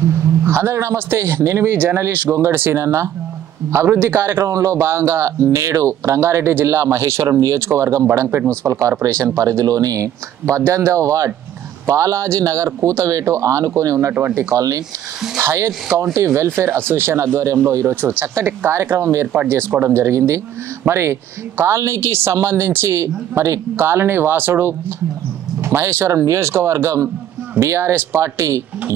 అందరికీ నమస్తే. నేను మీ జర్నలిస్ట్ గొంగడి సీనన్న. అభివృద్ధి కార్యక్రమంలో భాగంగా నేడు రంగారెడ్డి జిల్లా మహేశ్వరం నియోజకవర్గం బడంగపేట మున్సిపల్ కార్పొరేషన్ పరిధిలోని 18వ వార్డ్ బాలాజీ నగర్ కూతవేటు ఆనుకొని ఉన్నటువంటి colony Hayat county welfare association ఆధ్వర్యంలో ఈరోజు చక్కటి కార్యక్రమం ఏర్పాటు చేసుకోవడం జరిగింది. మరి కాలనీకి సంబంధించి మరి కాలనీ వాసుడు మహేశ్వరం నియోజకవర్గం BRS party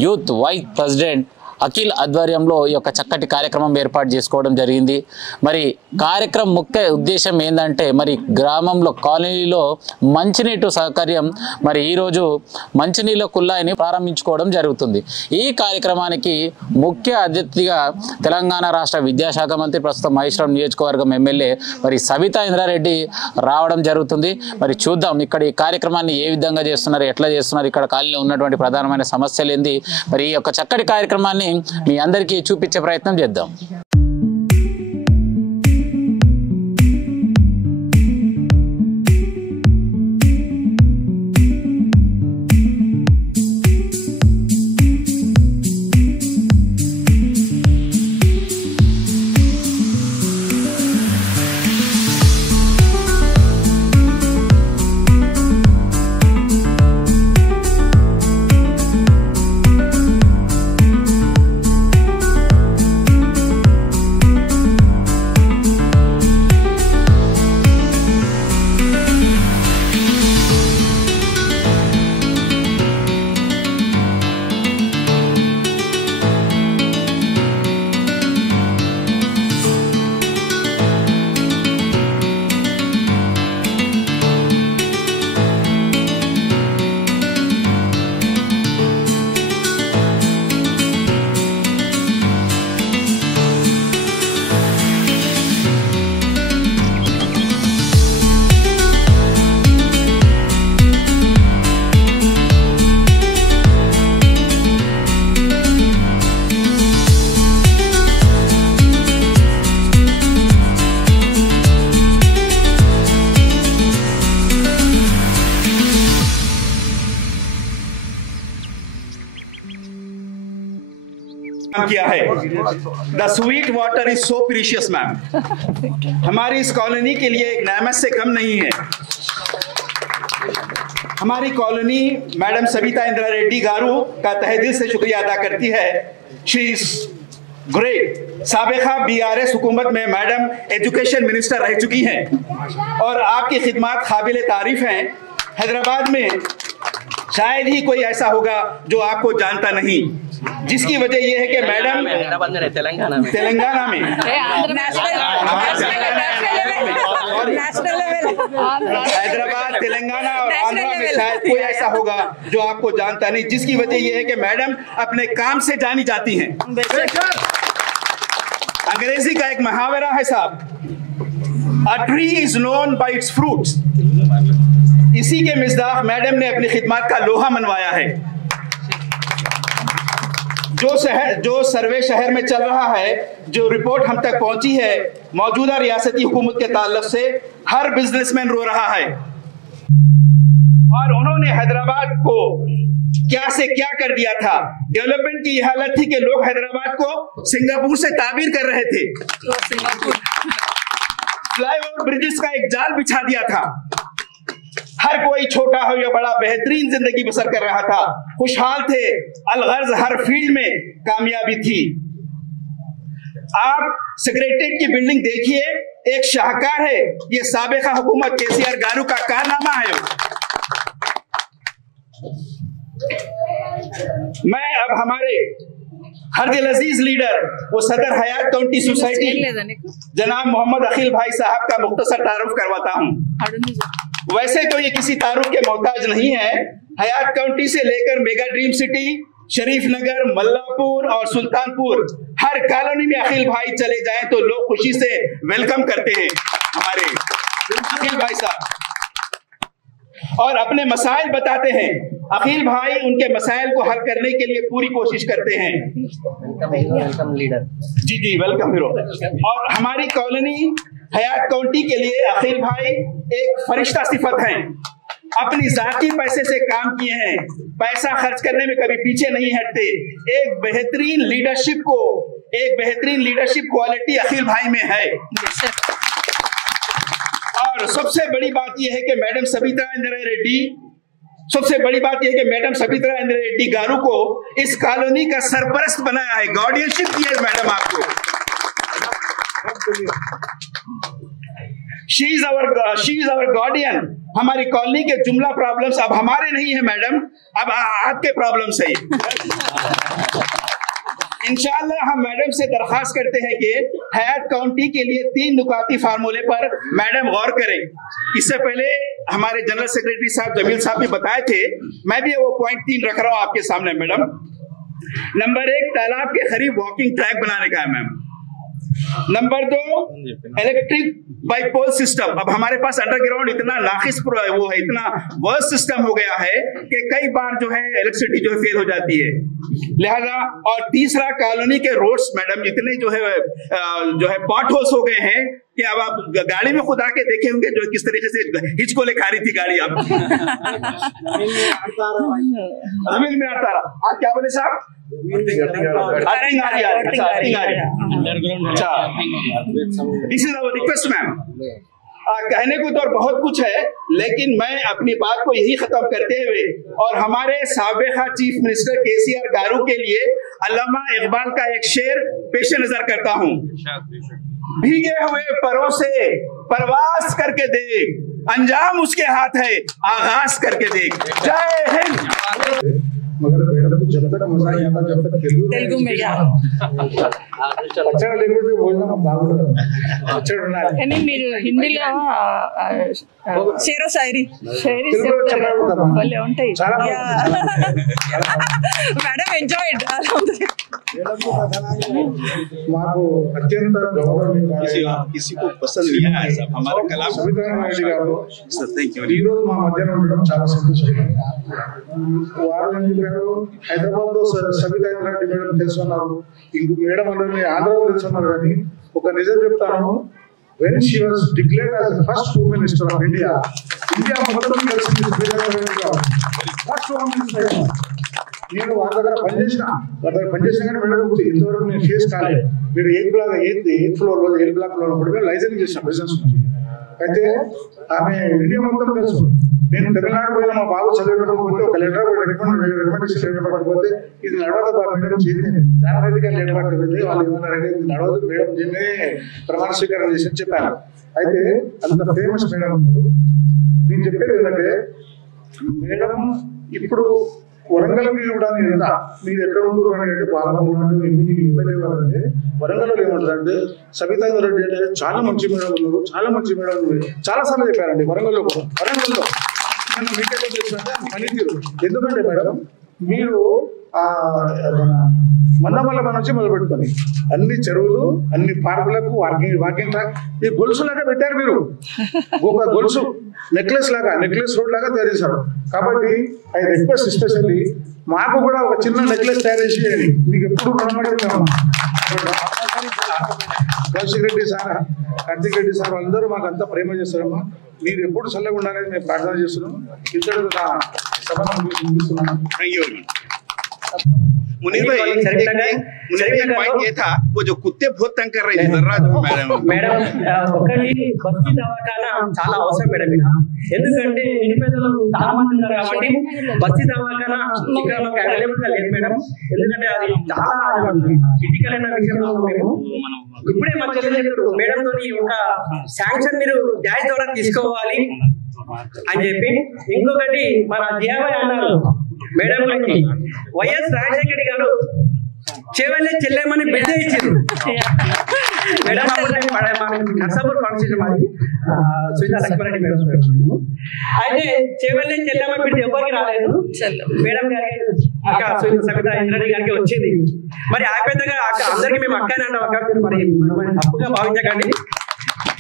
youth vice president Akhil ఆధ్వర్యంలో ఈ యొక్క చక్కటి కార్యక్రమం ఏర్పాటు చేసుకోవడం జరిగింది. మరి కార్యక్రమం ముఖ్య ఉద్దేశం ఏంటంటే మరి గ్రామంలో కాలనీలో మంచినీటి సౌకర్యం మరి ఈరోజు మంచినీళ్ళ కుళాయిని ప్రారంభించుకోవడం జరుగుతుంది. ఈ కార్యక్రమానికి ముఖ్య అతిథిగా తెలంగాణ రాష్ట్ర విద్యాశాఖ మంత్రి ప్రస్తుతం మహేశ్వరం నియోజకవర్గం ఎమ్మెల్యే మరి సబితా ఇంద్రారెడ్డి రావడం జరుగుతుంది. మరి చూద్దాం ఇక్కడ ఈ కార్యక్రమాన్ని ఏ విధంగా చేస్తున్నారు, ఎట్లా చేస్తున్నారు, ఇక్కడ కాలనీలో ఉన్నటువంటి ప్రధానమైన సమస్యలు ఏంది, మరి ఈ యొక్క చక్కటి కార్యక్రమాన్ని మీ అందరికీ చూపించే ప్రయత్నం చేద్దాం. किया है। The sweet water is so precious ma'am, हमारी इस कॉलोनी के लिए एक नेमत से कम नहीं है। हमारी कॉलोनी मैडम सबिता इंद्रा रेड्डी गारू का तहे दिल से शुक्रिया अदा करती है। She is great. साबिका बीआरएस हुकूमत में मैडम एजुकेशन मिनिस्टर रह चुकी हैं और आपकी खिदमत काबिल तारीफ हैं। हैदराबाद में शायद ही कोई ऐसा होगा जो आपको जानता नहीं, जिसकी वजह यह है कि मैडम तेलंगाना में हैदराबाद, तेलंगाना और आंध्रा में शायद कोई ऐसा होगा जो आपको जानता नहीं, जिसकी वजह यह है कि मैडम अपने काम से जानी जाती हैं। अंग्रेजी का एक मुहावरा है साहब, a tree is known by its fruits. इसी के मिज़दाक मैडम ने अपनी खिदमत का लोहा मनवाया है। जो सर्वे शहर में चल रहा है, जो रिपोर्ट हम तक पहुंची है, मौजूदा रियासती हुकूमत के ताल्लुक से हर बिजनेसमैन रो रहा है और उन्होंने हैदराबाद को क्या से क्या कर दिया था। डेवलपमेंट की यह हालत थी कि लोग हैदराबाद को सिंगापुर से ताबीर कर रहे थे। फ्लाईओवर ब्रिजेस का एक जाल बिछा दिया था। हर कोई छोटा हो या बड़ा बेहतरीन जिंदगी बसर कर रहा था, खुशहाल थे, अलगर्ज हर फील्ड में कामयाबी थी। आप सेक्रेटरीट की बिल्डिंग देखिए, एक शाहकार है। ये साबिका हुकूमत केसीआर गारू का कारनामा है। मैं अब हमारे हर दिल अजीज लीडर वो सदर हयात काउंटी सोसाइटी जनाब मोहम्मद अखिल भाई साहब का मुख्तसर तारुफ करवाता हूँ। वैसे तो ये किसी तारुफ के मोहताज नहीं है। हयात काउंटी से लेकर मेगा ड्रीम सिटी, शरीफ नगर, मल्लापुर और सुल्तानपुर, हर कॉलोनी में अखिल भाई चले जाएं तो लोग खुशी से वेलकम करते हैं हमारे अखिल भाई साहब, और अपने मसाइल बताते हैं। अखिल भाई उनके मसाइल को हल करने के लिए पूरी कोशिश करते हैं। Welcome leader. जी वेलकम हीरो। और हमारी कॉलोनी हयात काउंटी के लिए अखिल भाई एक फरिश्ता सिफत हैं। अपनी जाती पैसे से काम किए हैं, पैसा खर्च करने में कभी पीछे नहीं हटते। एक बेहतरीन लीडरशिप क्वालिटी अखिल भाई में है। और सबसे बड़ी बात यह है कि मैडम सबिता इंद्रा रेड्डी गारू को इस कॉलोनी का सरपरस्त बनाया है, गार्डियनशिप दी है मैडम आपको। She is our guardian. हमारी कॉलोनी के जुमला प्रॉब्लम्स अब हमारे नहीं है मैडम, अब आपके प्रॉब्लम्स है। इंशाअल्लाह हम मैडम से दरखास्त करते हैं कि हयात काउंटी के लिए 3 नुकाती फार्मूले पर मैडम गौर करें। इससे पहले हमारे जनरल सेक्रेटरी साहब जमील साहब भी बताए थे, मैं भी वो पॉइंट 3 रख रहा हूं आपके सामने मैडम। नंबर 1, तालाब के करीब वॉकिंग ट्रैक बनाने का है ma'am. Number 2, electric bypoll system. अब हमारे पास अंडरग्राउंड इतना नाकिस वो है, इतना वर्स्ट सिस्टम हो गया है कि कई बार जो है इलेक्ट्रिसिटी जो है फेल हो जाती है, लिहाजा। और तीसरा, कॉलोनी के रोड्स मैडम इतने जो है पॉट होल्स हो गए हैं कि अब आप गाड़ी में खुद आके देखे होंगे जो किस तरीके से हिचको ले खा रही थी गाड़ी आपकी। जमीन में आता रहा। आप क्या बोले साहब? अर्थिंग आ रही है। अच्छा, this is our request ma'am. कहने को तो और बहुत कुछ है, लेकिन मैं अपनी बात को यही खत्म करते हुए और हमारे साबिक़ा चीफ मिनिस्टर केसीआर गारू के लिए अल्लामा इकबाल का एक शेर पेश नजर करता हूँ। भीगे हुए परों से परवास करके देख, अंजाम उसके हाथ है, आगाज करके देख। जय हिंद। मगर मैडम को जब तक मजा नहीं आता, जब तक तेलुगु में అచ్చడ లేకపోతే భోజనం బాగుండదు, అచ్చడ ఉండాలి। కానీ మీరు హిందీలో షేరో షాయరీ భలే ఉంటాయి మేడం, ఎంజాయ్ ఇట్। మాకు అత్యంత గౌరవనీయ किसी को पसंद नहीं आया सब हमारा कलाम సబితా రెడ్డి గారు सर, थैंक यू। ఈ రోజు మా మధ్యన ఉండడం చాలా సంతోషంగా। వారు ఏం చెప్పారు, హైదరాబాద్ లో సబితా రెడ్డి మేడం తెలుసుకున్నారు, ఇంకో మేడం అందరినీ ఆంధ్రలో తెలుసుకున్నారు। కానీ ఒక నిజం చెప్తాను, when she was declared as the first home minister of India, India మొత్తం కలిసింది సబితా రెడ్డి గారు ఫస్ట్ హోమ్ మినిస్టర్। నేను వారి దగ్గర పనిచేసిన కానీ మేడం ఇంతవరకు నేను ఫేస్ కాలేదు। మీరు 8th ఫ్లోర్ లో 8th బ్లాక్ లో కూడా లైసెన్స్ చేసిన బిజినెస్ నుంచి। అయితే ఆమె ఇండియా మొత్తం తెలుసు। నేను తమిళనాడు పోయిన మా బాబు చదివేటప్పుడు ఒక లెటర్ రికమెండేషన్ లెటర్ పట్టుకోతే ఇది నడవదు బాబు మేడం చేసింది, జానపదిగా లెటర్ పట్టుకుంది, వాళ్ళు ఏమన్నారంటే ఇది నడవదు మేడం, దీన్నే ప్రమాణ స్వీకారం చేసి చెప్పాను। అయితే అంత ఫేమస్ మేడం నేను చెప్పేది ఏంటంటే, మేడం ఇప్పుడు వరంగల్కి కూడా నేను ఎంత మీరు ఎక్కడ ఉండరు అంటే బాలమూలంటే ఇబ్బంది అంటే వరంగల్లో ఏమంటారంటే సబితా రెడ్డి అంటే చాలా మంచి మేడం ఉన్నారు, చాలా మంచి మేడం ఉన్నారు, చాలా సార్లు చెప్పారండి వరంగల్లో మీకంటే చేసినట్టే పనితీరు। ఎందుకంటే మేడం మీరు మందమల్ల నుంచి మొదలు పెట్టుకొని అన్ని చెరువులు అన్ని పార్కులకు వాకింగ్ ట్రాక్ ఈ గొలుసు లాగా పెట్టారు మీరు, ఒక గొలుసు నెక్లెస్ రోడ్ లాగా తయారు చేశారు। కాబట్టి ఐ రిక్వెస్ట్ ఎస్పెషల్లీ మాకు కూడా ఒక చిన్న నెక్లెస్ తయారు చేసి మీకు ఎప్పుడు కౌశిక్ రెడ్డి సార్, కార్తిక్ రెడ్డి సార్ అందరూ మాకు అంతా ప్రేమ చేస్తారమ్మా। మీరు ఎప్పుడు చల్లగా ఉండాలని మేము ప్రార్థన చేస్తున్నాం। ఇంతలో నా సభ ముగిస్తున్నాను। मुनीर भाई, पॉइंट ये था, वो जो कुत्ते बहुत तंग कर रहे थे మేడం బస్తీ దవాఖానా చాలా అవసరం మేడం ఇక్కడ। ఎందుకంటే నిరుపేదలు చాలా మంది ఉన్నారు కాబట్టి బస్తీ దవాఖానా ఇక్కడ మాకు అవైలబుల్ గా లేదు మేడం। ఎందుకంటే అది చాలా క్రిటికల్ అయిన విషయంలో మేము ఇప్పుడే మా చెల్లెలు మేడం తోని ఒక శాంక్షన్ మీరు డాష్ ద్వారా తీసుకోవాలి అని చెప్పి, ఇంకొకటి మన జియాబాయ్ అన్నారు మేడం గారికి వైఎస్ రాజశేఖర గారు చెవెళ్ళే చెల్లెమని బిడ్డ ఇచ్చారు మేడం। నర్సాపూర్ కాన్స్టిట్యూషన్ మాది, సునీత లక్ష్మారెడ్డి మేడం। అయితే చెవెళ్ళే చెల్లెమని బిడ్డ ఎవరికి రాలేదు, మేడం గారికి ఇంకా సబితా ఇంద్రారెడ్డి గారికి వచ్చింది। మరి ఆ పెద్దగా అందరికి మేము అక్కనే అన్నాం, అక్క మరి తప్పుగా భావించకండి।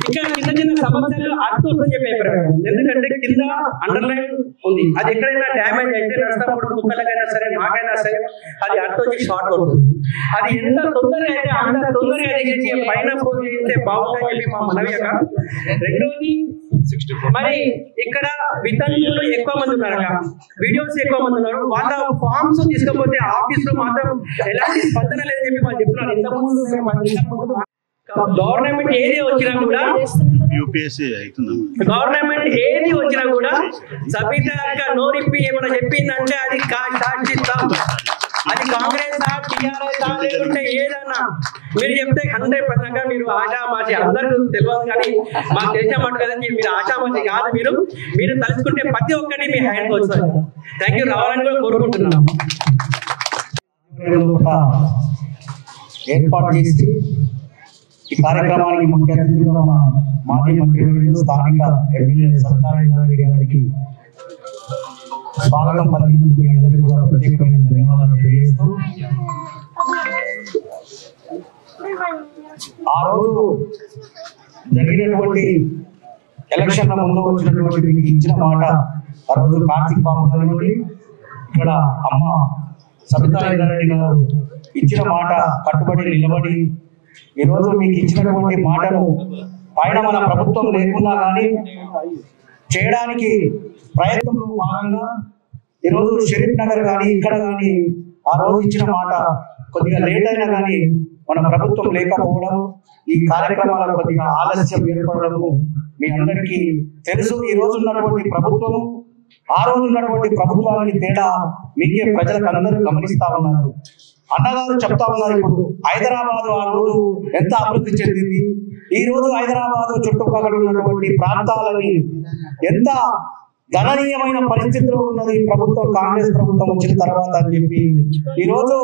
ఇక్కడ చిన్న చిన్న సమస్యలు అర్థం వస్తుందని చెప్పి చెప్పారు. ఎందుకంటే కింద అండర్లైన్ ఉంది, అది ఎక్కడైనా డ్యామేజ్ అయితే నష్టపడు కుక్కలకైనా సరే మాకైనా సరే అది అర్థం వచ్చి షార్ట్ అవుతుంది. అది ఎంత తొందరగా అయితే అంత తొందరగా చేసి పైన పోయి చేస్తే బాగుంటుందని చెప్పి మా మనవి. రెండోది మరి ఇక్కడ వితంతువులు ఎక్కువ మంది ఉన్నారు, వీడియోస్ ఎక్కువ మంది ఉన్నారు. వాళ్ళ ఫార్మ్స్ తీసుకపోతే ఆఫీస్ లో మాత్రం ఎలాంటి స్పందన లేదని చెప్పి వాళ్ళు చెప్తున్నారు. ఇంతకుముందు గవర్నమెంట్ ఏది వచ్చినా కూడా గవర్నమెంట్ ఏది వచ్చినా కూడా సబితా నోరిప్పి ఏమైనా చెప్పిందంటే అది సాక్షిస్తాం. అది కాంగ్రెస్ టీఆర్ఎస్ లేకుంటే ఏదన్నా మీరు చెప్తే 100% మీరు ఆశామాషి అందరూ తెలియదు, కానీ మాకు తెలిసిన మాట కదండి. మీరు ఆశామాషి కాదు, మీరు తలుచుకుంటే ప్రతి ఒక్కటి మీ హ్యాండ్కి వస్తుంది. థ్యాంక్ యూ, రావాలని కూడా కోరుకుంటున్నాం. ఏర్పాటు చేసి ఈ కార్యక్రమానికి ముఖ్య అతిథిగా మా మాజీ మంత్రి స్థానిక ఎమ్మెల్యే సత్యనారాయణ గారికి స్వాగతం పలికినందుకు మీ అందరికీ కూడా ప్రత్యేకమైన ధన్యవాదాలు తెలియజేస్తూ, ఆ రోజు జరిగినటువంటి ఎలక్షన్ల ముందు వచ్చినటువంటి మీకు ఇచ్చిన మాట, ఆ రోజు కార్తీక్ బాబు గారి ఇక్కడ అమ్మ సబితా ఇంద్రారెడ్డి గారు ఇచ్చిన మాట కట్టుబడి నిలబడి ఈరోజు మీకు ఇచ్చినటువంటి మాటను పైన మన ప్రభుత్వం లేకున్నా కానీ చేయడానికి ప్రయత్నంలో భాగంగా ఈరోజు షరీఫ్ నగర్ కానీ ఇక్కడ కానీ ఆ రోజు ఇచ్చిన మాట కొద్దిగా లేట్ అయినా కానీ మన ప్రభుత్వం లేకపోవడం, ఈ కార్యక్రమాల కొద్దిగా ఆలస్యం ఏర్పడము మీ అందరికీ తెలుసు. ఈ రోజు ఉన్నటువంటి ప్రభుత్వం ఆ రోజు ఉన్నటువంటి ప్రభుత్వానికి తేడా మీకే ప్రజలకు అందరూ గమనిస్తా ఉన్నారు. అన్నగారు చెప్తా ఉన్నారు, ఇప్పుడు హైదరాబాద్ ఆ రోజు ఎంత అభివృద్ధి చెందింది, ఈ రోజు హైదరాబాద్ చుట్టుపక్కల ఉన్నటువంటి ప్రాంతాలని ఎంత గణనీయమైన పరిస్థితిలో ఉన్నది ప్రభుత్వం, కాంగ్రెస్ ప్రభుత్వం వచ్చిన తర్వాత అని చెప్పి ఈ రోజు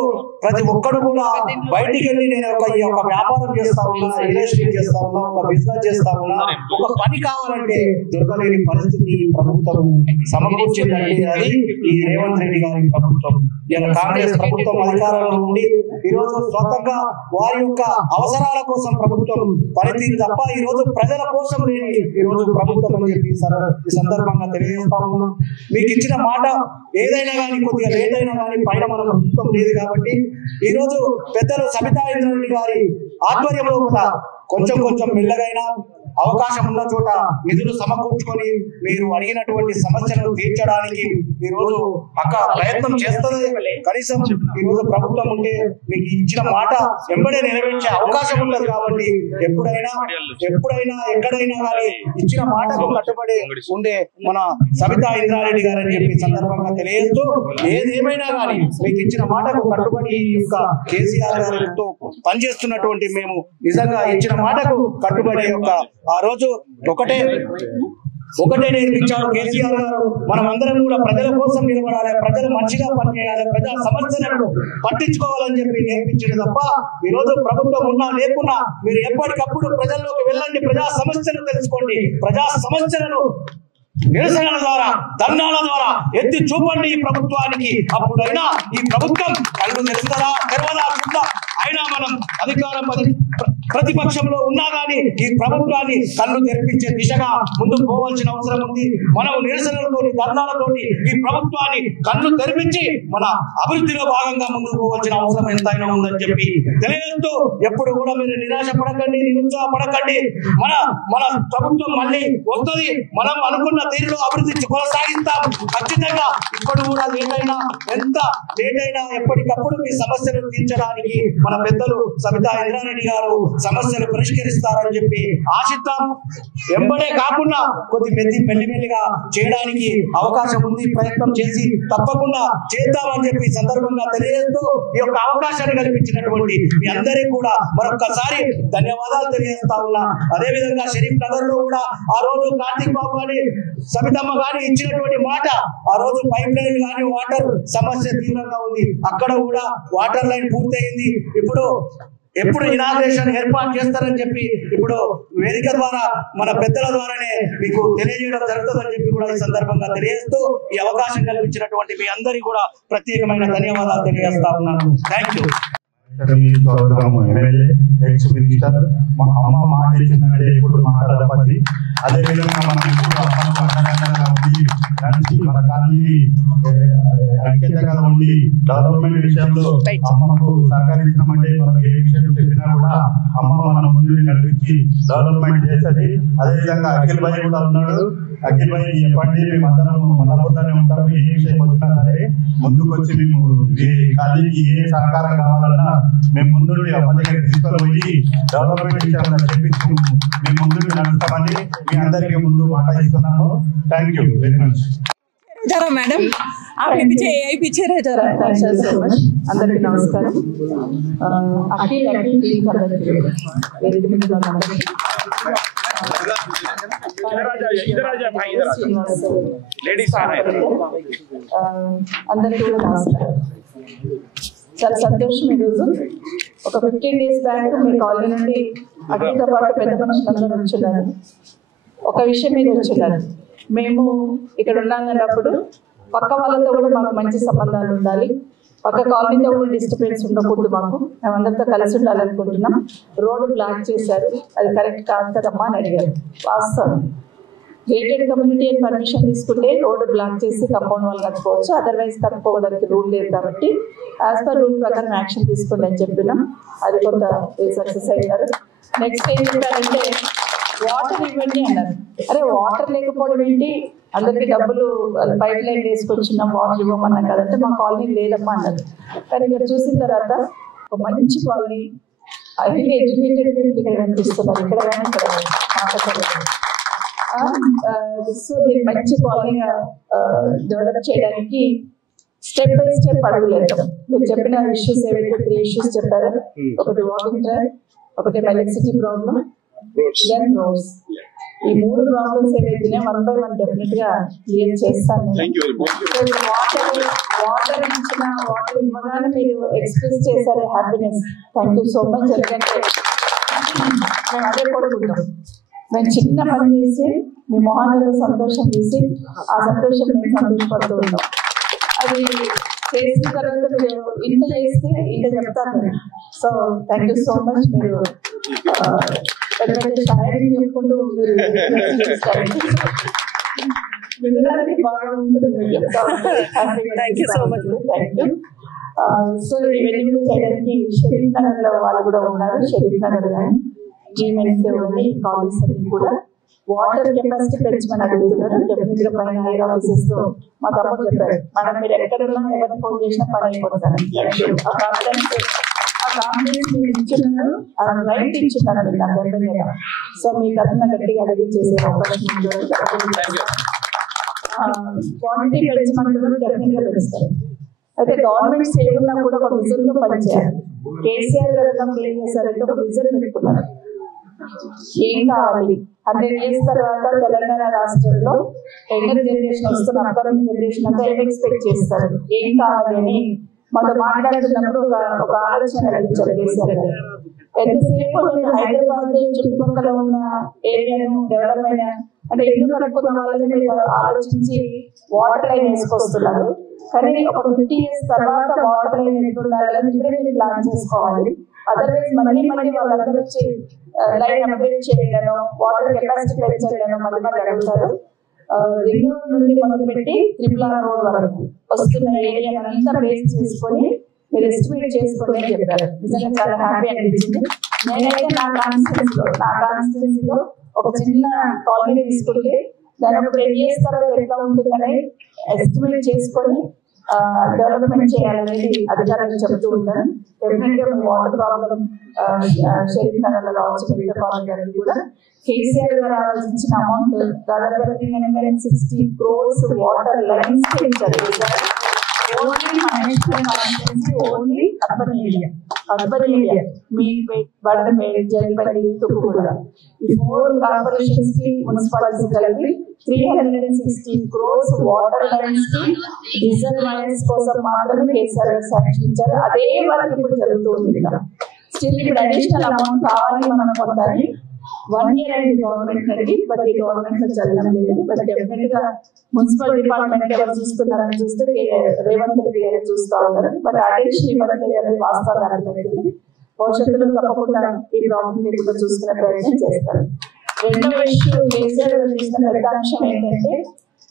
ప్రతి ఒక్కరు కూడా బయటికి వెళ్ళి నేను ఒక వ్యాపారం చేస్తా ఉన్నా, రియల్ ఎస్టేట్ చేస్తా ఉన్నా, ఒక బిజినెస్ చేస్తా ఉన్నా, ఒక పని కావాలంటే దొరకలేని పరిస్థితి ప్రభుత్వం సమకూర్చిందంటే అది ఈ రేవంత్ రెడ్డి గారి ప్రభుత్వం. ఇలా కాంగ్రెస్ ప్రభుత్వం అధికారంలో ఉండి ఈ రోజు స్వతంగా వారి యొక్క అవసరాల కోసం ప్రభుత్వం పనితీరు తప్ప ఈ రోజు ప్రజల కోసం లేని ఈ రోజు ప్రభుత్వం అని చెప్పి ఈ సందర్భంగా తెలియజేస్తా ఉన్నాం. మీకు ఇచ్చిన మాట ఏదైనా కానీ కొద్దిగా లేట్ అయినా కానీ పైన మన ప్రభుత్వం లేదు కాబట్టి ఈ రోజు పెద్దలు సబితా ఇంద్రారెడ్డి గారి ఆధ్వర్యంలో కూడా కొంచెం మెల్లగైనా అవకాశం ఉన్న చోట నిధులు సమకూర్చుకొని మీరు అడిగినటువంటి సమస్యలను తీర్చడానికి ఈ రోజు ప్రయత్నం చేస్తుంది. కనీసం ఈ రోజు ప్రభుత్వం ఉంటే మీకు ఇచ్చిన మాట వెంబడే నెరవేర్చే అవకాశం ఉంటుంది కాబట్టి ఎప్పుడైనా ఎక్కడైనా కానీ ఇచ్చిన మాటకు కట్టుబడి ఉండే మన సబితా ఇంద్రారెడ్డి గారు అని చెప్పి సందర్భంగా తెలియజేస్తూ, ఏదేమైనా కానీ మీకు ఇచ్చిన మాటకు కట్టుబడి ఈ యొక్క కేసీఆర్ గారితో పనిచేస్తున్నటువంటి మేము నిజంగా ఇచ్చిన మాటకు కట్టుబడి యొక్క ఆ రోజు ఒకటే నేర్పించారు కేసీఆర్ గారు. మనం అందరం కూడా ప్రజల కోసం నిలబడాలి, ప్రజలు మంచిగా పనిచేయాలి, ప్రజా సమస్యలను పట్టించుకోవాలని చెప్పి నేర్పించడం తప్ప ఈ రోజు ప్రభుత్వం ఉన్నా లేకున్నా మీరు ఎప్పటికప్పుడు ప్రజల్లోకి వెళ్ళండి, ప్రజా సమస్యలు తెలుసుకోండి, ప్రజా సమస్యలను నిరసనల ద్వారా ధర్నాల ద్వారా ఎత్తి చూపండి ఈ ప్రభుత్వానికి. అప్పుడైనా ఈ ప్రభుత్వం కళ్ళు తెరవదా అయినా మనం అధికారం ప్రతిపక్షంలో ఉన్నా కానీ ఈ ప్రభుత్వాన్ని కళ్ళు తెరిపించే దిశగా ముందుకు పోవాల్సిన అవసరం ఉంది. మనం నిరసనలతోటి ధర్నాలతోటి ఈ ప్రభుత్వాన్ని కళ్ళు తెరిపించి మన అభివృద్ధిలో భాగంగా ముందుకు పోవాల్సిన అవసరం ఎంతైనా ఉందని చెప్పి తెలియజేస్తూ, ఎప్పుడు కూడా మీరు నిరాశ పడకండి, నిరుత్సాహపడకండి. మన ప్రభుత్వం మళ్ళీ వస్తుంది, మనం అనుకున్న తీరులో అభివృద్ధి కొనసాగిస్తాం ఖచ్చితంగా. ఇప్పుడు కూడా ఎంత లేట్ అయినా ఎప్పటికప్పుడు మీ సమస్యలు తీర్చడానికి మన పెద్దలు సబితా ఇంద్రారెడ్డి గారు సమస్యలు పరిష్కరిస్తారని చెప్పి ఆశిద్దాం. వెంబడే కాకుండా మెల్లిమెల్లిగా చేయడానికి అవకాశం ఉంది, ప్రయత్నం చేసి తప్పకుండా చేద్దామని చెప్పి సందర్భంగా తెలియజేస్తూ ఈ యొక్క అవకాశాన్ని కల్పించినటువంటి మీ అందరికీ కూడా మరొకసారి ధన్యవాదాలు తెలియజేస్తా ఉన్నా. అదేవిధంగా షరీఫ్ నగర్ లో కూడా ఆ రోజు కార్తీక్ బాబు గాని సబితమ్మ గాని ఇచ్చినటువంటి మాట, ఆ రోజు పైప్ లైన్ కానీ వాటర్ సమస్య తీవ్రంగా ఉంది, అక్కడ కూడా వాటర్ లైన్ పూర్తయింది. ఎప్పుడు ఇనాగ్రేషన్ ఏర్పాటు చేస్తారని చెప్పి ఇప్పుడు వేదిక ద్వారా మన పెద్దల ద్వారానే మీకు తెలియజేయడం జరుగుతుందని చెప్పి కూడా ఈ సందర్భంగా తెలియజేస్తూ ఈ అవకాశం కల్పించినటువంటి మీ అందరికీ కూడా ప్రత్యేకమైన ధన్యవాదాలు తెలియజేస్తా ఉన్నాను. Thank you. MLA ex minister మా అమ్మ మాట ఇచ్చిందంటే ఎప్పుడు మాట తప్పది. అదేవిధంగా మనం ఎప్పుడు అమ్మకు అండగా ఉండి నడిచి మన కాలనీ ఐక్యతగా ఉండి డెవలప్మెంట్ విషయంలో అమ్మకు సహకరించమంటే మనం ఏ విషయం చెప్పినా కూడా అమ్మ మన ముందు నడిపించి డెవలప్మెంట్ చేస్తుంది. అదేవిధంగా అఖిల్ భాయ్ కూడా ఉన్నాడు. అఖిల్ భాయ్ చెప్పండి, మేమందరం మనబోతానే ఉంటాము. ఏ విషయం వచ్చినా సరే ముందుకు వచ్చి మేము కాలనీకి ఏ సహకారం కావాలన్నా మేము ముందుండి అమ్మ దగ్గర తీసుకొని పోయి డెవలప్మెంట్ విషయంలో చెప్పించి మేము ముందుకు నడుస్తామని మీ అందరికీ ముందు మాట ఇస్తున్నాము. Thank you very much. जरा मैडम आप ये पीछे AI पीछे रह जरा అందరికీ నమస్కారం. అఖిల్ టీం అందరికీ వేదిక మీద అందరికీ కూడా నమస్కారం. చాలా సంతోషం. ఈరోజు ఒక 15 days బ్యాక్ మీ కాలనీ నుండి అఖిల్తో పాటు పెద్ద మనుషులందరూ వచ్చున్నారు. ఒక విషయం మీద వచ్చున్నారు. మేము ఇక్కడ ఉన్నామన్నప్పుడు పక్క వాళ్ళతో కూడా మాకు మంచి సంబంధాలు ఉండాలి, పక్క కాలనీతో కూడా డిస్టర్బెన్స్ ఉండకూడదు, మాకు మేమందరితో కలిసి ఉండాలనుకుంటున్నాం. రోడ్డు బ్లాక్ చేశారు, అది కరెక్ట్ కాదు కదమ్మా అని అడిగారు. వాస్తవం. గేటెడ్ కమ్యూనిటీ అని పర్మిషన్ తీసుకుంటే రోడ్డు బ్లాక్ చేసి కంపౌండ్ వాళ్ళు కట్టుకోవచ్చు, అదర్వైజ్ కట్టుకోవడానికి రూల్ లేదు. కాబట్టి యాజ్ పర్ రూల్ ప్రకారం యాక్షన్ తీసుకోండి అని చెప్పినాం. అది కొంత సక్సెస్ అయ్యారు. నెక్స్ట్ ఏం చెప్పారంటే వాటర్ ఇవ్వండి అన్నారు. అరే వాటర్ లేకపోవడం ఏంటి, అందరికి డబ్బులు పైప్ లైన్ వేసుకొచ్చున్నాం, వాటర్ ఇవ్వమన్నాం కదంటే మా కాలనీ లేదమ్మా అన్నారు. కానీ ఇక్కడ చూసిన తర్వాత ఒక మంచి కాలనీ, అది ఎడ్యుకేటెడ్ పీపుల్ ఇక్కడ కనిపిస్తున్నారు. ఇక్కడ కానీ ఇక్కడ సో దీన్ని మంచి కాలనీగా డెవలప్ చేయడానికి స్టెప్ బై స్టెప్ అడుగులేద్దాం. మీరు చెప్పిన ఇష్యూస్ ఏవైతే 3 issues చెప్పారో, ఒకటి వాకింగ్ ట్రాక్, ఒకటి ఎలక్ట్రిసిటీ ప్రాబ్లం, దెన్ రోడ్స్. ఈ 3 ప్రాబ్లమ్స్ ఏవైతే 1 by 1 డెఫినెట్ గా క్లియర్ చేస్తాను. వాటర్ ఇచ్చిన వాటర్ ఇవ్వగానే మీరు ఎక్స్ప్రెస్ చేశారు happiness. Thank you so much. ఎందుకంటే మేము అదే కోరుకుంటాం. మేము చిన్న పని చేసి మీ మొహాలలో సంతోషం చూసి ఆ సంతోషం మేము సంతోషపడుతూ ఉంటాం. అది చేసిన తర్వాత మీరు ఇంత చేస్తే ఇంత చెప్తాను. So thank you so much. మీరు పెద్ద పెద్ద షాయరీ చెప్పుకుంటూ మీరు వినడానికి బాగా ఉంటుంది. Thank you so much. Thank you. So ఇవన్నీ కూడా చేయడానికి షరీఫ్ నగర్ లో వాళ్ళు కూడా ఉన్నారు. షరీఫ్ నగర్ కానీ జీమెన్స్ కానీ కాలేజ్ అన్ని కూడా వాటర్ కెపాసిటీ పెంచమని అడుగుతున్నారు. డెఫినెట్ గా పైన హైర్ ఆఫీసెస్ తో మా తమ్ముడు చెప్పారు, మనం మీరు ఎక్కడున్నా ఎవరిని ఫోన్ చేసినా పని అయిపోతారు. ఆ కాన్ఫిడెన్స్ మీరు ఇచ్చున్నారు, రైట్ ఇచ్చున్నారు మీరు నాకు ఎమ్మెల్యేగా. సో మీకు అదన్నా గట్టిగా అడిగి చేసే అవకాశం క్వాంటిటీ పెంచమంటున్నారు. డెఫినెట్ గా పెంచుతారు. అయితే గవర్నమెంట్ సేవ్ ఉన్నా కూడా ఒక విజన్ తో పనిచేయాలి. కేసీఆర్ గారు ఏం చేశారంటే ఒక విజన్ పెట్టుకున్నారు. ఏం కావాలి 100 years తర్వాత తెలంగాణ రాష్ట్రంలో యంగర్ జనరేషన్ వస్తున్న అప్కమింగ్ జనరేషన్ అంతా ఏం ఎక్స్పెక్ట్ చేస్తారు, ఏం కావాలి అని మాతో మాట్లాడుతున్నప్పుడు ఒక ఆలోచన కలిగించారు కేసీఆర్ గారు. ఎంతసేపు నేను హైదరాబాద్ చుట్టుపక్కల ఉన్న ఏరియాను డెవలప్మెంట్ అంటే ఇల్లు కట్టుకున్న వాళ్ళని మీరు ఆలోచించి వాటర్ లైన్ వేసుకొస్తున్నారు. కానీ ఒక 50 years తర్వాత వాటర్ లైన్ ఎట్లుండాలని ఇప్పుడే మీరు ప్లాన్ చేసుకోవాలి. అదర్వైజ్ మళ్ళీ వాళ్ళందరూ వచ్చి లైన్ అప్గ్రేడ్ చేయడం, వాటర్ కెపాసిటీ పెంచడం మళ్ళీ అడుగుతారు. రింగ్ రోడ్ నుండి మొదలుపెట్టి RRR రోడ్ వరకు వస్తున్న ఏరియా అంతా బేస్ చేసుకొని మీరు ఎస్టిమేట్ చేసుకోండి అని చెప్పారు. నిజంగా చాలా హ్యాపీ అనిపించింది. నేనైతే నా కాన్స్టిట్యున్సీలో ఒక చిన్న కాలనీ తీసుకుంటే దాని ఒక 10 years తర్వాత ఎట్లా ఉంటుందని ఎస్టిమేట్ చేసుకొని డెవలప్మెంట్ చేయాలనేది అధికారులు చెబుతూ ఉంటారు. డెఫినెట్ గా వాటర్ ప్రాబ్లం షరీఫ్ నగర్ లో కావచ్చు, మిగతా కాలనీ కూడా కేసీఆర్ గారు ఆలోచించిన అమౌంట్ దాదాపు 360 crores వాటర్ లైన్స్ పెంచారు. Only urban area Meerpet, Badangpet, Jalpally, Tukkuguda ఈ 4 కార్పొరేషన్స్ కి మున్సిపాలిటీస్ కలిపి 360 crores వాటర్ లైన్స్ కి రిజర్వాయర్స్ కోసం మాత్రమే కేసీఆర్ గారు శాంక్షన్ ఇచ్చారు. అదే వరకు ఇప్పుడు జరుగుతుంది. స్టిల్ ఇప్పుడు అడిషనల్ అమౌంట్ కావాలి మనం పొందాలి. 1 year అయింది గవర్నమెంట్ నుండి, బట్ ఈ గవర్నమెంట్ లో జరగడం లేదు. బట్ డెఫినెట్ గా మున్సిపల్ డిపార్ట్మెంట్ ఎవరు చూస్తున్నారని చూస్తే రేవంత్ రెడ్డి గారు చూస్తూ ఉన్నారు. బట్ అటెన్షన్ ఇవ్వట్లేదు అనేది వాస్తవంగా అర్థమవుతుంది. భవిష్యత్తులో తప్పకుండా ఈ ప్రాబ్లం కూడా చూసుకునే ప్రయత్నం చేస్తారు. రెండవ ఇష్యూ కేసీఆర్ గారు చేసిన పెద్ద అంశం ఏంటంటే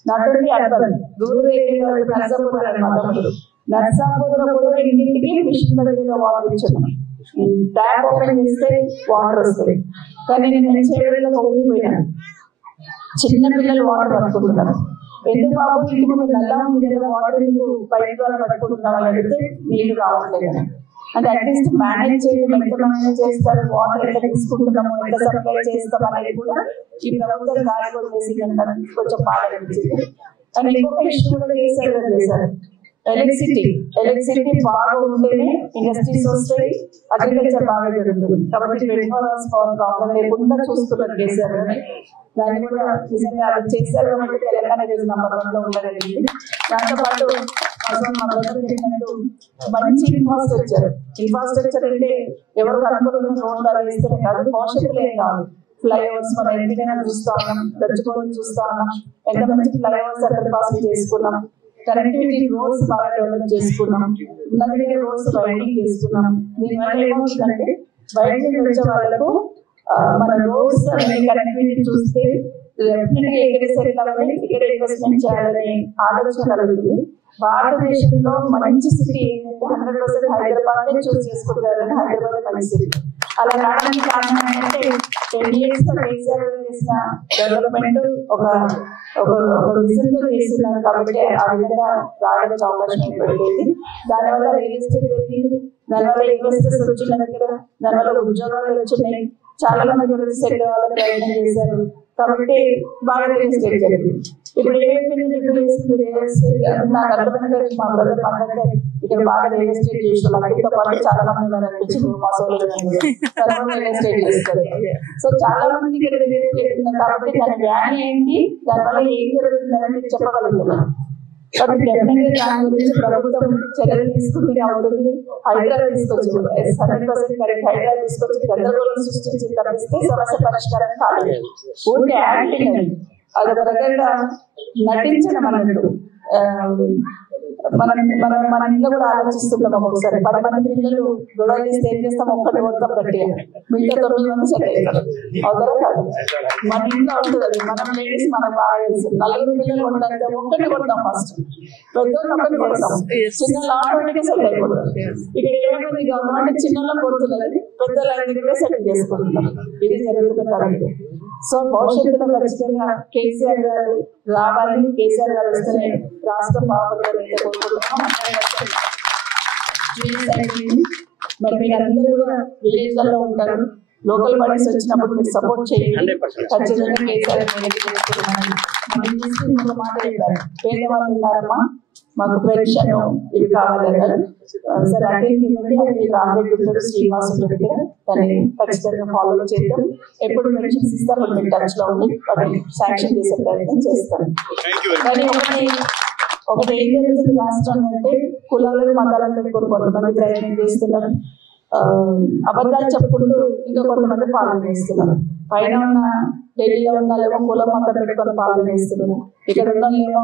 నాట్ ఓన్లీ అర్బన్, రూరల్ ఏరియాలో నర్సాపూర్ అనమాట. నర్సాపూర్ లో కూడా ఇంటింటికి మిషన్ బదిలీలో వాటర్ ఇచ్చాను. ట్యాప్ ఓపెన్ చేస్తే వాటర్ వస్తుంది. కానీ నేను చేవెళ్ళలో ఊగిపోయినాను. చిన్న పిల్లలు వాటర్ పట్టుకుంటున్నారు. ఎందుకు బాబు ఇంటి ముందు నల్లా ఉంది కదా, వాటర్ ఎందుకు పైప్ ద్వారా పట్టుకుంటున్నామని అడిగితే నీళ్లు రావట్లేదు. అంటే అట్లీస్ట్ మేనేజ్ చేయడం, ఎంత మేనేజ్ చేస్తారు, వాటర్ ఎంత తీసుకుంటున్నాము, ఎంత సప్లై చేస్తాం అనేది కూడా ఈ ప్రభుత్వం కార్యక్రమం చేసి కొంచెం బాగా అనిపించింది. అండ్ ఇంకొక ఇష్యూ కూడా చేశారు, ఎలక్ట్రిసిటీ బాగా ఉంటేనే ఇండస్ట్రీస్ వస్తాయి, అగ్రికల్చర్ బాగా జరుగుతుంది. కాబట్టి 24 hours పవర్ ప్రాబ్లం లేకుండా చూస్తున్నారు కేసీఆర్ గారు. దాన్ని కూడా నిజంగా అది చేశారు కాబట్టి తెలంగాణ నెంబర్ 1 లో ఉండగలిగింది. దాంతోపాటు మా బ్రదర్ చెప్పినట్టు మంచి ఇన్ఫ్రాస్ట్రక్చర్ అంటే ఎవరు అనుకూలంగా రోడ్లు వేస్తేనే కాదు, భవిష్యత్తులో ఏం కాదు. ఫ్లైఓవర్స్ మనం ఎంపీగా చూస్తా ఉన్నాం, గచ్చిపోయి చూస్తా ఉన్నాం, ఎంత మంచి ఫ్లైఓవర్స్ అక్కడ పాస్ చేసుకున్నాం. కనెక్టివిటీ రోడ్స్ బాగా డెవలప్ చేసుకున్నాం, ఉన్నది రోడ్స్ వైడింగ్ చేసుకున్నాం. దీనివల్ల ఏమవుతుందంటే బయట నుంచి వచ్చే వాళ్ళకు మన రోడ్స్ కనెక్టివిటీ చూస్తే ఎక్కడ సెటిల్ అవ్వాలి, ఇక్కడ ఇన్వెస్ట్మెంట్ చేయాలనే ఆలోచన కలుగుతుంది. భారతదేశంలో మంచి సిటీ ఏంటంటే 100% హైదరాబాద్ చూస్ చేసుకుంటారని. హైదరాబాద్ మంచి సిటీ. అలా రావడానికి కారణం ఏంటంటే 10 years లో కేసీఆర్ చేసిన డెవలప్మెంట్ ఒక విజన్ తో చేస్తున్నారు కాబట్టి ఆ విధంగా రావడానికి అవకాశం ఏర్పడింది. దానివల్ల రియల్ ఎస్టేట్ పెరిగింది, దానివల్ల ఇన్వెస్టర్స్ వచ్చిన దానివల్ల ఉద్యోగాలు వచ్చినాయి, చాలా మంది సెటిల్ అవ్వాలని ప్రయత్నం చేశారు. కాబట్టి బాగా రియల్ ఎస్టేట్ జరిగింది. ఇప్పుడు ఏమైపోయింది, రియల్ ఎస్టేట్ నాకు అర్థమైన మా బ్రదర్ మాట్లాడితే ఇక్కడ బాగా రియల్ ఎస్టేట్ చేసిన వాటితో పాటు చాలా మంది ఉన్నారు అనిపించింది. మా సోదరులు రియల్ ఎస్టేట్ చేస్తారు. సో చాలా మంది ఇక్కడ రియల్ ఎస్టేట్ ఉన్నారు కాబట్టి దాని వ్యాల్యూ ఏంటి, దానివల్ల ఏం జరుగుతుందని మీరు చెప్పగలుగుతున్నారు. కాబట్టి డెఫినెట్ గా దాని గురించి ప్రభుత్వం చర్యలు తీసుకుంటే అవుతుంది. హైదరాబాద్ తీసుకొచ్చి 100% కరెక్ట్ హైదరాబాద్ తీసుకొచ్చి గందరగోళం సృష్టించి తప్పిస్తే సమస్య పరిష్కారం కాలేదు. ఊరికే యాక్టింగ్ అని అదొక రకంగా నటించడం అన్నట్టు. మన ఇంట్లో కూడా ఆలోచిస్తున్నాం ఒక్కొక్కసారి 10 మంది పిల్లలు గొడవ చేస్తే ఏం చేస్తాం, ఒక్కటి కొడతాం గట్టిగా, మిగతా 9 మంది సెట్ అవుతారు. అవుతారా కాదు? మన ఇంట్లో ఉంటుంది, మనం లేడీస్ మనకు బాగా తెలుసు. 4 పిల్లలు కొట్టాలంటే ఒక్కటి కొడతాం, ఫస్ట్ పెద్దోళ్ళు ఒక్కటి కొడతాం, చిన్న ఆటోమేటిక్గా సెట్ అయిపోతారు. ఇక్కడ ఏమైంది, గవర్నమెంట్ చిన్న కొడుతున్నది, పెద్దలు సెటిల్ చేసుకుంటున్నారు. ఇది జరుగుతున్న తరగతి. సో భవిష్యత్తులో ఖచ్చితంగా కేసీఆర్ గారు రావాలి. కేసీఆర్ గారు వస్తేనే రాష్ట్రం బాగుంటుందని కోరుకుంటున్నాం. మరి మీరు అందరూ కూడా విలేజ్లలో ఉంటారు, లోకల్ బాడీస్ వచ్చినప్పుడు మీరు సపోర్ట్ చేయండి. ఖచ్చితంగా కేసీఆర్ ఇంకొక మాట చెప్పారు, పేదవాళ్ళు ఉన్నారమ్మా, మాకు పెన్షన్ ఇవి కావాలన్నారు. సరే అటెండ్ ఇవ్వండి, అది రామరెడ్డి ఉంటాడు, శ్రీనివాస్ ఉంటాడు దగ్గర, దాన్ని ఖచ్చితంగా ఫాలో చేద్దాం. ఎప్పుడు పెన్షన్స్ ఇస్తే అప్పుడు మీరు టచ్ లో ఉండి వాటిని శాంక్షన్ చేసే ప్రయత్నం చేస్తాను. కానీ ఒకటి ఏం జరుగుతుంది రాష్ట్రం అంటే, కులాలను మతాలను పెట్టుకుని కొంతమంది ప్రయత్నం చేస్తున్నారు, అబద్ధాలు చెప్పుకుంటూ ఇంకా కొంతమంది పాలన చేస్తున్నారు. పైన ఉన్న ఢిల్లీలో ఉన్నారేమో కులం మతం పెట్టుకొని పాలన చేస్తున్నారు, ఇక్కడ ఉన్నేమో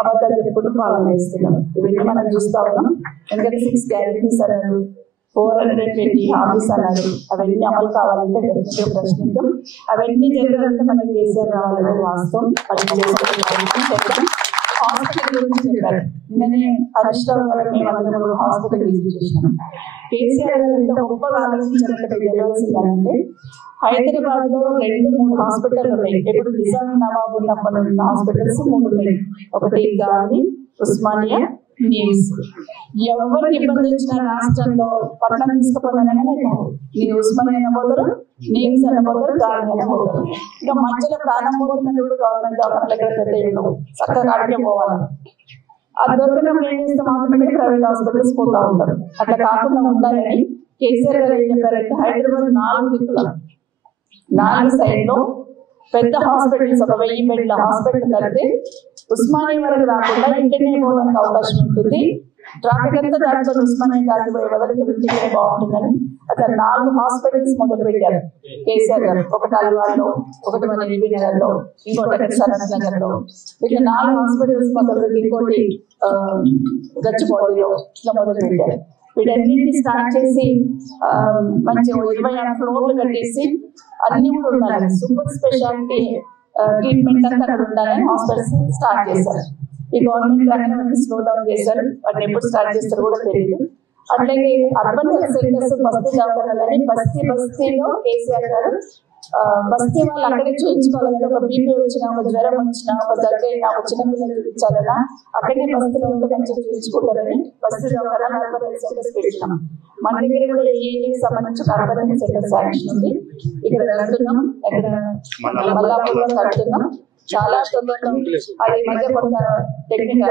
అబద్ధాలు చెప్పుకుంటూ పాలన చేస్తున్నారు. ఇవన్నీ మనం చూస్తా ఉన్నాం. ఎందుకంటే 6 guarantees అన్నారు, 420 హామీస్ అన్నారు. అవన్నీ అమలు కావాలంటే ప్రశ్నిద్దాం. అవన్నీ జరగాలంటే మనకి కేసీఆర్ రావాలనేది వాస్తవం. హాస్పిటల్ గురించి చెప్పారు. నిన్ననే హరీష్ రావు గారు మేమందరం కూడా హాస్పిటల్ విజిట్ చేసినాం. కేసీఆర్ గారు ఎంత గొప్పగా ఆలోచించారంటే తెలియాల్సిందంటే, హైదరాబాద్ లో 2-3 హాస్పిటల్ ఉన్నాయి. ఇప్పుడు నిజాం నవాబ్ ఉన్నప్పుడు ఉన్న హాస్పిటల్స్ 3 ఉన్నాయి. ఒకటి గాంధీ, ఉస్మానియా, నిమ్స్. ఎవరికి ఇబ్బంది వచ్చిన రాష్ట్రంలో పట్టణం తీసుకుపోతానని నేను ఉస్మానియా అనబోతారు, నిమ్స్ అనబోతారు, గాంధీ అనబోతారు. ఇంకా మధ్యలో ప్రాణం పోతున్నది కూడా గవర్నమెంట్ దవాఖాన దగ్గర పెద్ద ఉండవు, చక్కగా అడిగే పోవాలి. ఆ దొరకడం ఏం చేస్తాం, ఆటోమేటిక్ ప్రైవేట్ హాస్పిటల్స్ పోతా ఉంటారు. అట్లా కాకుండా ఉండాలని కేసీఆర్ గారు ఏం చెప్పారంటే, హైదరాబాద్ 4 దిక్కుల 4 సైడ్లో పెద్ద హాస్పిటల్స్, ఒక 1000 బెడ్ల హాస్పిటల్ కడితే ఉస్మానియా వరకు రాకుండా ఇంటర్నే పోవడానికి అవకాశం ఉంటుంది. ట్రాఫిక్ అంతా దాంట్లో ఉస్మానియా దాటిపోయే వదలకి ఉంటే బాగుంటుందని అట్లా 4 హాస్పిటల్స్ మొదలు పెట్టారు కేసీఆర్ గారు. ఒకటి అల్వాల్లో, ఒకటి మన ఎల్బీ నగర్లో, ఇంకోటి సరత్ నగర్లో, ఇట్లా 4 హాస్పిటల్స్ మొదలు పెట్టి ఇంకోటి గచ్చిబౌలిలో ఇట్లా మొదలు పెట్టారు. వీటన్నింటినీ స్టార్ట్ చేసి మంచి 26 ఫ్లోర్లు కట్టేసి అన్ని కూడా ఉండాలి, సూపర్ స్పెషాలిటీ ట్రీట్మెంట్ అంతా అక్కడ ఉండాలని హాస్పిటల్స్ స్టార్ట్ చేశారు. ఈ గవర్నమెంట్ రంగం స్లో డౌన్ చేశారు, వాటిని ఎప్పుడు స్టార్ట్ చేస్తారో కూడా తెలియదు. అట్లాగే అర్బన్ హెల్త్ సెంటర్స్, బస్తీ దవాఖానాలని బస్తీలో కేసీఆర్ గారు బస్తీ వాళ్ళు అక్కడే చూపించుకోవాలంటే ఒక బీపీ వచ్చినా, ఒక జ్వరం వచ్చినా, ఒక దగ్గర అయినా, ఒక చిన్న పిల్లలు చూపించాలన్నా అక్కడే బస్తీలో ఉంటే మంచిగా చూపించుకుంటారని బస్తీ దవాఖానాలు అర్బన్ హెల్త్ సెంటర్స్ పెట్టినాం. మన దగ్గర కూడా ఏఏకి సంబంధించిన అర్బన్ హెల్త్ సెంటర్ శాంక్షన్ ఉంది, ఇక్కడ కడుతున్నాం, ఇక్కడ మల్లాపూర్లో కడుతున్నాం. చాలా తొందరలో అది మధ్య కొంత టెక్నికల్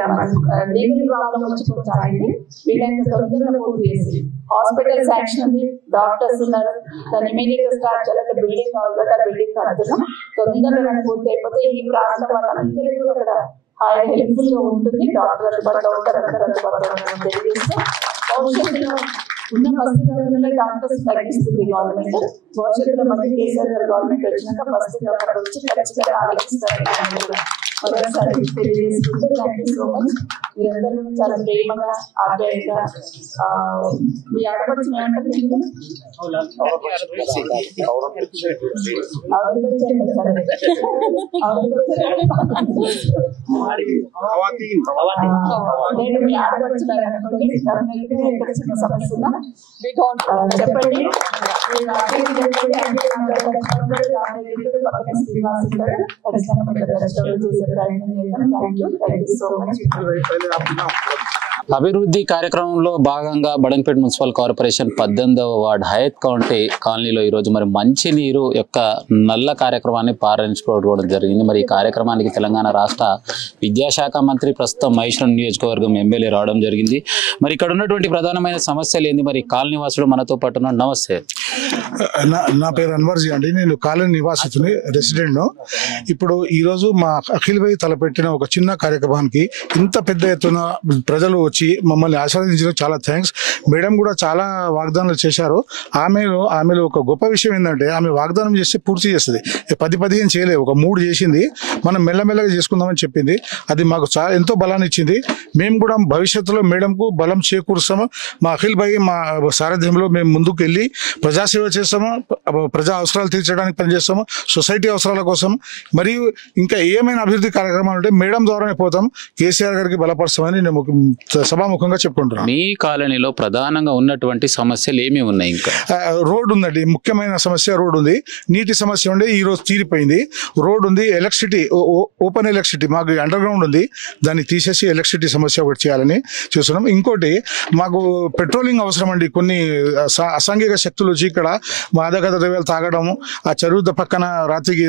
లీగల్ ప్రాబ్లం వచ్చి కొంచెం ఆగింది, వీళ్ళంతా తొందరగా పూర్తి చేసి హాస్పిటల్ శాంక్షన్ ఉంది, డాక్టర్స్ ఉన్నారు, దాన్ని ఇమీడియట్ గా స్టార్ట్ చేయాలంటే బిల్డింగ్ కావాలి కదా, ఆ బిల్డింగ్ కడుతున్నాం. తొందరగా పూర్తి అయిపోతే ఈ ప్రాంతం వాళ్ళందరికీ కూడా అక్కడ హెల్ప్ఫుల్ గా ఉంటుంది. డాక్టర్ అందుబాటులో ఉంటారు, అందరూ అందుబాటులో ఉంటారని తెలియజేస్తే భవిష్యత్తులో ఉన్న బస్తీ దవాఖానాలో డాక్టర్స్ తగ్గిస్తుంది గవర్నమెంట్. భవిష్యత్తులో మళ్ళీ కేసీఆర్ గారు గవర్నమెంట్ వచ్చినాక బస్తీ దవాఖానాలు వచ్చి ఖచ్చితంగా ఆలోచిస్తారు. మరోసారి తెలియజేసుకుంటూ థ్యాంక్ యూ సో మచ్. మీరందరూ చాలా ప్రేమగా, ఆప్యాయంగా మీ ఆడపడుచు ఏమంటారు నేను మీ ఆడపడుచున్నారు అనుకోండి, ఎక్కడ చిన్న సమస్య ఉన్నా చెప్పండి. అభివృద్ధి కార్యక్రమంలో భాగంగా బడంగపేట మున్సిపల్ కార్పొరేషన్ 18వ వార్డ్ హయత్ కాలనీలో ఈరోజు మరి మంచినీరు యొక్క నల్ల కార్యక్రమాన్ని ప్రారంభించుకోవడం జరిగింది. మరి ఈ కార్యక్రమానికి తెలంగాణ రాష్ట్ర విద్యాశాఖ మంత్రి ప్రస్తుతం మహేశ్వరం నియోజకవర్గం ఎమ్మెల్యే రావడం జరిగింది. మరి ఇక్కడ ఉన్నటువంటి ప్రధానమైన సమస్యలు ఏంది, మరి కాలనీ వాసుడు మనతో పాటు ఉన్నాడు. నమస్తే. నా పేరు అన్వర్జీ అండి, నేను కాలనీ నివాసితుని, రెసిడెంట్ను. ఇప్పుడు ఈరోజు మా అఖిల్ భాయ్ తలపెట్టిన ఒక చిన్న కార్యక్రమానికి ఇంత పెద్ద ఎత్తున ప్రజలు వచ్చి మమ్మల్ని ఆశీర్వదించడం చాలా థ్యాంక్స్. మేడం కూడా చాలా వాగ్దానాలు చేశారు. ఆమెలో ఒక గొప్ప విషయం ఏంటంటే ఆమె వాగ్దానం చేస్తే పూర్తి చేస్తుంది. 10-15 చేయలేదు, ఒక 3 చేసింది. మనం మెల్లమెల్లగా చేసుకుందామని చెప్పింది. అది మాకు చాలా ఎంతో బలాన్ని ఇచ్చింది. మేము కూడా భవిష్యత్తులో మేడంకు బలం చేకూరుస్తాము. మా అఖిల్ భాయ్ మా సారథ్యంలో మేము ముందుకు వెళ్ళి ప్రజాసేవ చేస్తాము, ప్రజా అవసరాలు తీర్చడానికి పనిచేస్తాము, సొసైటీ అవసరాల కోసం. మరియు ఇంకా ఏమైనా అభివృద్ధి కార్యక్రమాలు ఉంటే మేడం ద్వారానే పోతాం, కేసీఆర్ గారికి బలపరుస్తామని నేను సభాముఖంగా చెప్పుకుంటున్నాను. మీ కాలనీలో ప్రధానంగా ఉన్నటువంటి సమస్యలు ఏమి ఉన్నాయి? ఇంకా రోడ్ ఉందండి, ముఖ్యమైన సమస్య రోడ్ ఉంది. నీటి సమస్య ఉండే ఈ రోజు తీరిపోయింది. రోడ్ ఉంది, ఎలక్ట్రిసిటీ, ఓపెన్ ఎలక్ట్రిసిటీ మాకు అండర్ గ్రౌండ్ ఉంది, దాన్ని తీసేసి ఎలక్ట్రిసిటీ సమస్య ఒకటి చేయాలని చూస్తున్నాం. ఇంకోటి మాకు పెట్రోలింగ్ అవసరం అండి. కొన్ని అసాంఘిక శక్తులు వచ్చి ఇక్కడ మాదక ద్రవ్యాలు తాగడం, ఆ చెరువు పక్కన రాత్రికి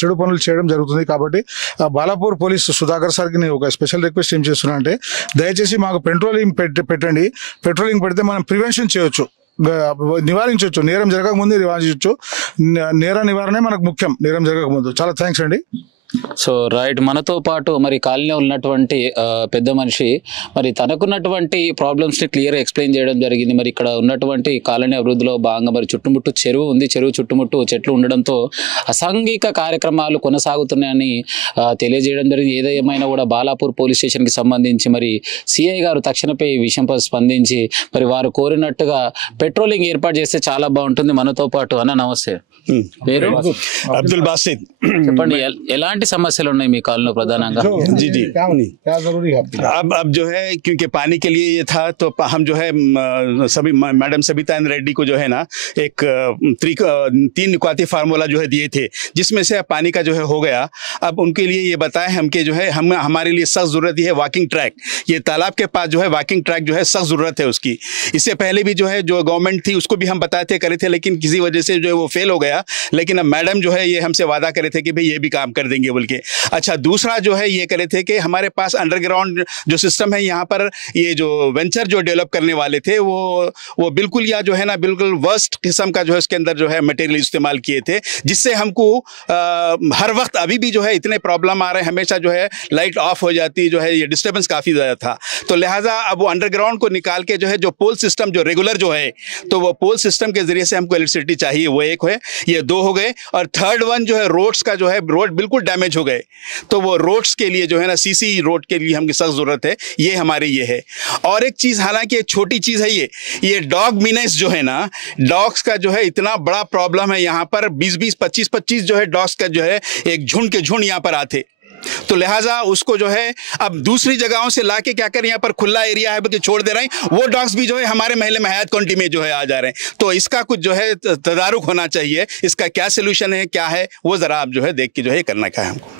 చెడు పనులు చేయడం జరుగుతుంది. కాబట్టి బాలాపూర్ పోలీస్ సుధాకర్ సార్కి నేను ఒక స్పెషల్ రిక్వెస్ట్ ఏం చేస్తున్నా అంటే దయచేసి మాకు పెట్రోలింగ్ పెట్టండి. పెట్రోలింగ్ పెడితే మనం ప్రివెన్షన్ చేయొచ్చు, నివారించవచ్చు. నేరం జరగకముందే నివారించవచ్చు. నేర నివారణే మనకు ముఖ్యం, నేరం జరగకముందు. చాలా థ్యాంక్స్ అండి. సో రైట్, మనతో పాటు మరి కాలనీలో ఉన్నటువంటి పెద్ద మనిషి మరి తనకున్నటువంటి ప్రాబ్లమ్స్ ని క్లియర్ ఎక్స్ప్లెయిన్ చేయడం జరిగింది. మరి ఇక్కడ ఉన్నటువంటి కాలనీ అభివృద్ధిలో భాగంగా మరి చుట్టుముట్టు చెరువు ఉంది, చెరువు చుట్టుముట్టు చెట్లు ఉండడంతో అసాంఘిక కార్యక్రమాలు కొనసాగుతున్నాయని తెలియజేయడం జరిగింది. ఏదేమైనా కూడా బాలాపూర్ పోలీస్ స్టేషన్ కి సంబంధించి మరి సిఐ గారు తక్షణపై ఈ విషయంపై స్పందించి మరి వారు కోరినట్టుగా పెట్రోలింగ్ ఏర్పాటు చేస్తే చాలా బాగుంటుంది. మనతో పాటు అన్న నమస్తే, పేరు అబ్దుల్ బాసిద్. చెప్పండి, ఎలాంటి समस्या नहीं मी कॉलोनी प्रधान जी जी क्या जरूरी है? अब जो है क्योंकि पानी के लिए ये था तो हम जो है सभी मैडम सबिता रेड्डी को जो है ना एक 3 नुकाती फार्मूला जो है दिए थे, जिसमें से अब पानी का जो है हो गया. अब उनके लिए ये बताएं हम के जो है हमारे लिए सख्त जरूरत है वॉकिंग ट्रैक. ये तालाब के पास जो है वॉकिंग ट्रैक जो है सख्त जरूरत है उसकी. इससे पहले भी जो है जो गवर्नमेंट थी उसको भी हम बताए थे, करे थे, लेकिन किसी वजह से जो है वो फेल हो गया. लेकिन अब मैडम जो है ये हमसे वादा करे थे कि भाई ये भी काम कर देंगे बोल के। अच्छा, दूसरा जो है ये कह रहे थे कि हमारे पास अंडरग्राउंड जो सिस्टम है यहाँ पर, ये जो वेंचर जो डेवलप करने वाले थे वो बिल्कुल या जो है ना बिल्कुल वर्स्ट किस्म का जो है उसके अंदर जो है मटेरियल इस्तेमाल किए थे, जिससे हमको हर वक्त अभी भी जो है इतने प्रॉब्लम आ रहे हैं, हमेशा जो है लाइट ऑफ हो जाती जो है, ये डिस्टर्बेंस काफ़ी ज़्यादा था। तो लिहाजा अब वो अंडरग्राउंड को निकाल के जो है जो पोल सिस्टम जो रेगुलर जो है, तो वो पोल सिस्टम के ज़रिए से हमको इलेक्ट्रिसिटी चाहिए, वो एक है, ये दो हो गए। और थर्ड वन जो है रोड्स का जो है, रोड बिल्कुल डैमेज हो गए, तो वो रोड्स के लिए जो है ना सीसी रोड के लिए हमकी सख्त ज़रूरत है, ये हमारी ये है। और एक चीज़, हालांकि एक छोटी चीज़ है, ये डॉग मीनेस जो है ना, डॉग्स का जो है इतना बड़ा प्रॉब्लम है यहाँ पर, 20-20, 25-25 जो है डॉग्स का जो है एक झुंड के झुंड यहाँ पर आते, तो लिहाजा उसको जो है अब दूसरी जगहों से लाके क्या करें, यहाँ पर खुला एरिया है बल्कि छोड़ दे रहे हैं, वो डॉग्स भी जो है हमारे महल्ले में हयात काउंटी में जो है आ जा रहे हैं। तो इसका कुछ जो है तदारुक होना चाहिए, इसका क्या सोल्यूशन है, क्या है, वो ज़रा आप जो है देख के जो है करना है हमको।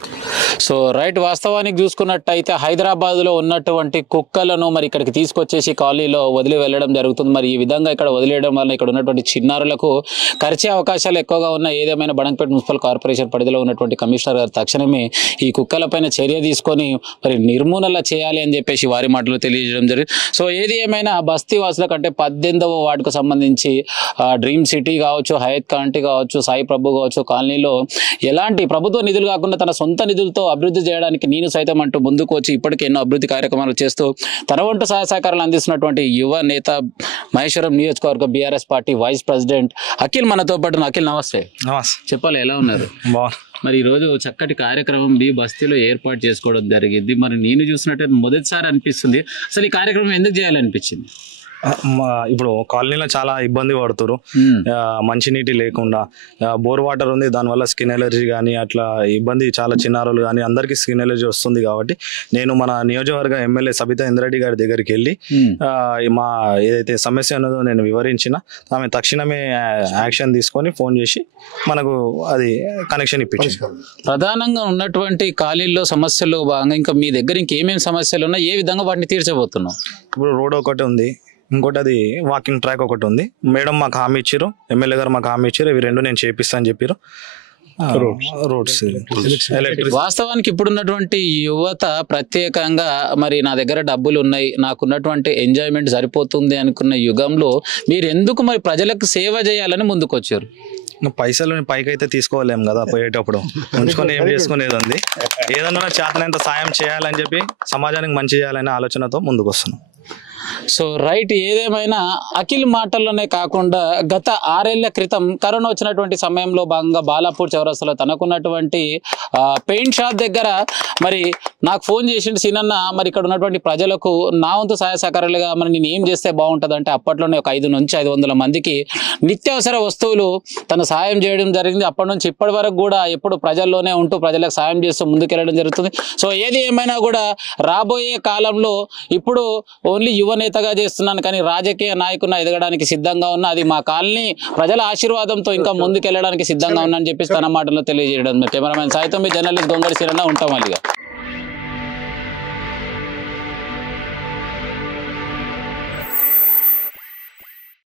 సో రైట్, వాస్తవానికి చూసుకున్నట్టయితే హైదరాబాద్లో ఉన్నటువంటి కుక్కలను మరి ఇక్కడికి తీసుకొచ్చేసి కాలనీలో వదిలి వెళ్ళడం జరుగుతుంది. మరి ఈ విధంగా ఇక్కడ వదిలేయడం వల్ల ఇక్కడ ఉన్నటువంటి చిన్నారులకు ఖర్చే అవకాశాలు ఎక్కువగా ఉన్నాయి. ఏదేమైనా బడంగపేట మున్సిపల్ కార్పొరేషన్ పరిధిలో ఉన్నటువంటి కమిషనర్ గారు తక్షణమే ఈ కుక్కలపైన చర్య తీసుకొని మరి నిర్మూలన చేయాలి అని చెప్పేసి వారి మాటలు తెలియజేయడం జరిగింది. సో ఏది ఏమైనా బస్తీ వాసుల కంటే 18వ వార్డుకు సంబంధించి డ్రీమ్ సిటీ కావచ్చు, హయత్ కాంటీ కావచ్చు, సాయి ప్రభు కావచ్చు, కాలనీలో ఎలాంటి ప్రభుత్వ నిధులు కాకుండా తన సొంత నిధులతో అభివృద్ధి చేయడానికి నేను సైతం అంటూ ముందుకు వచ్చి ఇప్పటికే ఎన్నో అభివృద్ధి కార్యక్రమాలు చేస్తూ తన వంతు సహాయ సహకారాలు అందిస్తున్నటువంటి యువ నేత, మహేశ్వరం నియోజకవర్గ BRS party vice president Akhil మనతో పాటు. అఖిల్ నమస్తే. చెప్పాలి, ఎలా ఉన్నారు? మరి ఈరోజు చక్కటి కార్యక్రమం మీ బస్తీలో ఏర్పాటు చేసుకోవడం జరిగింది. మరి నేను చూసినట్టు మొదటిసారి అనిపిస్తుంది, అసలు ఈ కార్యక్రమం ఎందుకు చేయాలనిపించింది? ఇప్పుడు కాలనీలో చాలా ఇబ్బంది పడుతున్నారు, మంచినీటి లేకుండా, బోర్ వాటర్ ఉంది, దానివల్ల స్కిన్ ఎలర్జీ కానీ అట్లా ఇబ్బంది, చాలా చిన్నారులు కానీ అందరికీ స్కిన్ ఎలర్జీ వస్తుంది. కాబట్టి నేను మన నియోజకవర్గ ఎమ్మెల్యే సబితా ఇంద్రారెడ్డి గారి దగ్గరికి వెళ్ళి మా ఏదైతే సమస్య ఉన్నదో నేను వివరించిన, ఆమె తక్షణమే యాక్షన్ తీసుకొని ఫోన్ చేసి మనకు అది కనెక్షన్ ఇప్పించారు. ప్రధానంగా ఉన్నటువంటి కాలనీలో సమస్యలు భాగంగా ఇంకా మీ దగ్గర ఇంకేమేమి సమస్యలు ఉన్నాయి, ఏ విధంగా వాటిని తీర్చబోతున్నాం? ఇప్పుడు రోడ్ ఒకటి ఉంది, ఇంకోటి అది వాకింగ్ ట్రాక్ ఒకటి ఉంది. మేడం మాకు హామీ ఇచ్చారు, ఎమ్మెల్యే గారు మాకు హామీ ఇచ్చారు, ఇవి రెండు నేను చేపిస్తా అని చెప్పారు. Roads, electric. వాస్తవానికి ఇప్పుడున్నటువంటి యువత ప్రత్యేకంగా మరి నా దగ్గర డబ్బులు ఉన్నాయి, నాకున్నటువంటి ఎంజాయ్మెంట్ సరిపోతుంది అనుకున్న యుగంలో మీరు ఎందుకు మరి ప్రజలకు సేవ చేయాలని ముందుకు వచ్చారు? పైసలు పైకి అయితే తీసుకోలేము కదా, పోయేటప్పుడు ఉంచుకొని ఏం చేసుకునేది ఉంది. ఏదన్నా చేతనంత సాయం చేయాలని చెప్పి సమాజానికి మంచి చేయాలనే ఆలోచనతో ముందుకు వస్తున్నాం. సో రైట్, ఏదేమైనా అఖిల్ మాటల్లోనే కాకుండా గత 6 ఏళ్ల క్రితం కరోనా వచ్చినటువంటి సమయంలో భాగంగా బాలాపూర్ చౌరస్తాలో తనకున్నటువంటి పెయింట్ షాప్ దగ్గర మరి నాకు ఫోన్ చేసిండు, సీనన్న మరి ఇక్కడ ఉన్నటువంటి ప్రజలకు నా వంతు సహాయ సహకారాలుగా మరి నేను ఏం చేస్తే బాగుంటుంది అంటే అప్పట్లోనే ఒక 5 నుంచి 500 మందికి నిత్యావసర వస్తువులు తను సాయం చేయడం జరిగింది. అప్పటి నుంచి ఇప్పటి వరకు కూడా ఎప్పుడు ప్రజల్లోనే ఉంటూ ప్రజలకు సాయం చేస్తూ ముందుకెళ్ళడం జరుగుతుంది. సో ఏది ఏమైనా కూడా రాబోయే కాలంలో ఇప్పుడు ఓన్లీ యువ నేతగా చేస్తున్నాను కానీ రాజకీయ నాయకున్నా ఎదగడానికి సిద్ధంగా ఉన్నా, అది మా కాలనీ ప్రజల ఆశీర్వాదంతో ఇంకా ముందుకెళ్ళడానికి సిద్ధంగా ఉన్నా అని చెప్పి తన మాటల్లో తెలియజేయడం. కెమెరామెన్ సాయితో మీ జర్నలిస్ట్ గొంగడి సీనన్న ఉంటాం మళ్ళీగా.